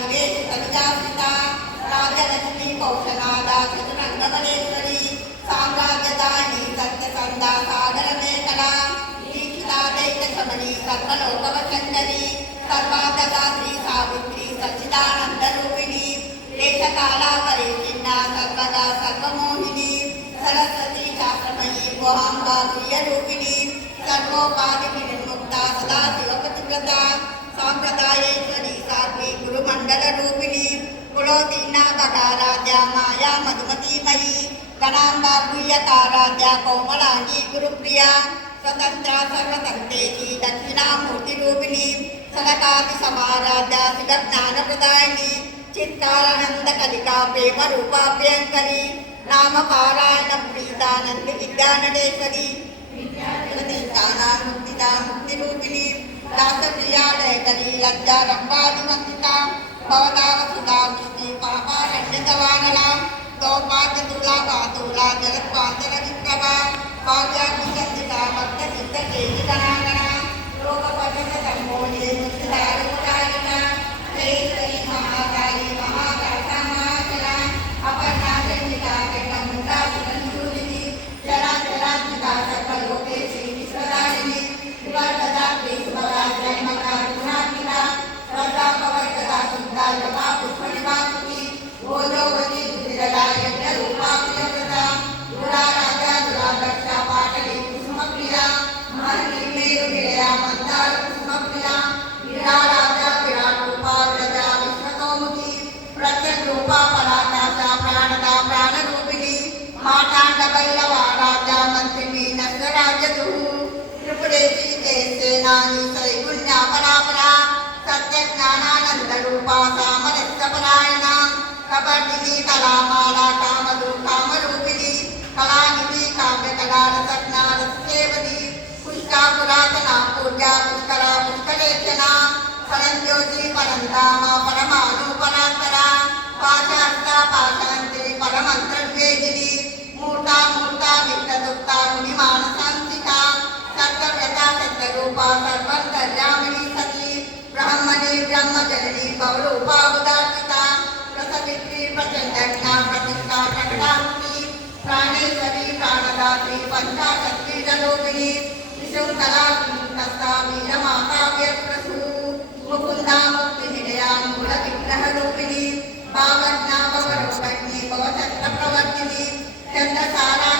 निवेश सविजापिता राजलक्ष्मी कौशलादा चतुरंगमलेश्वरी साम्राज्यदायिनी सत्यसंधा सागर मेखला दीक्षिता दैत शमनी सर्वलोकवशंकरी सर्वादात्री सावित्री सच्चिदानंद रूपिणी देशकाला परिचिन्ना सर्वदा सर्वमोहिनी सरस्वती शास्त्रमयी गुहांबा प्रियरूपिणी सर्वोपाधि विनिर्मुक्ता सदा शिवपतिव्रता सांप्रदायेश्वरी साध्वी गुरुमंडल रूपिणी कुलोदीना बकाराध्या माया मधुमतीमयी गणांबा गुह्यका राध्या कोमलांगी गुरुप्रिया स्वतंत्रा सर्वतंत्रेची दक्षिणामूर्ति रूपिणी सनकादि समाराध्या सिद्धज्ञानप्रदायिनी चित्कारानंद कलिका प्रेम रूपा प्रियंकरी नाम पारायण प्रीतानंद विद्यानडेश्वरी मुक्तिदा मुक्ति रूपिणी दास प्रिया लयकरी लज्जा रंबादिमंतिका भवदावसुधा मुक्ति पापारण्यतवानला सौभाग्य तुला बातुला जगत्पांचल विक्रमा भाग्याभिचंदिता भक्त सिद्ध केली गणागणा लोक पठन संबोधे मुक्तिदारुदारिणा जयेश्वरी महाकाली महागाथा महाचला अपर्णा चंडिका जगमुंडा सुरंजूरिणी जरा जराजिका सर्वलोकेशी विश्वदारिणी शिवदा प्रेमदा जयमका गुणात्मिका श्रद्धा पवर्गदा शुद्धा जपा पुष्पनिवासुकी भोजोवती दुर्विरला यज्ञरूपा प्रियव्रता दुरा राजा दुरादक्षा पाटली कुसुमप्रिया महर्निर्मेरु गिरया मंदार कुसुमप्रिया गिरा राजा विराट रूपा व्रजा विश्वतोमुखी प्रत्यक रूपा पराकाशा प्राणदा प्राणरूपिणी मातांड भैरवा राजा मंत्रिणी नस्वराजतु त्रिपुरेशी जयसेनानी सैगुण्या परापरा सत्यज्ञानानंद रूपा सामरस्यपरायणा कबड्डिनी कलामाला कामधु कामरूपिणी कलानिधि काव्यकला रसज्ञा रससेवनी पुष्का पुरातना पूजा पुष्करा पुष्करेचना परंज्योति परंधामा परमाणु परात्परा पाशास्ता पाशांतिनी परमंत्रवेदिनी मूर्ता मूर्ता विघ्नदुक्ता मुनिमानसांसिका सत्यव्रता सत्यरूपा सर्वंतर्यामिनी सती ब्रह्मणी ब्रह्मजननी भवरूपा उदार्चिता रसवित्री प्रचंडज्ञा प्रतिष्ठा प्रकटामुखी प्राणेश्वरी प्राणदात्री पंचाशक्तिरूपिणी विशुंकला विमुक्तस्था वीरमाता व्यप्रसू मुकुंदा मुक्तिनिलया मूल विग्रहरूपिणी भावज्ञा भवरूपिणी भवचक्र प्रवर्तिनी चंद्रसारा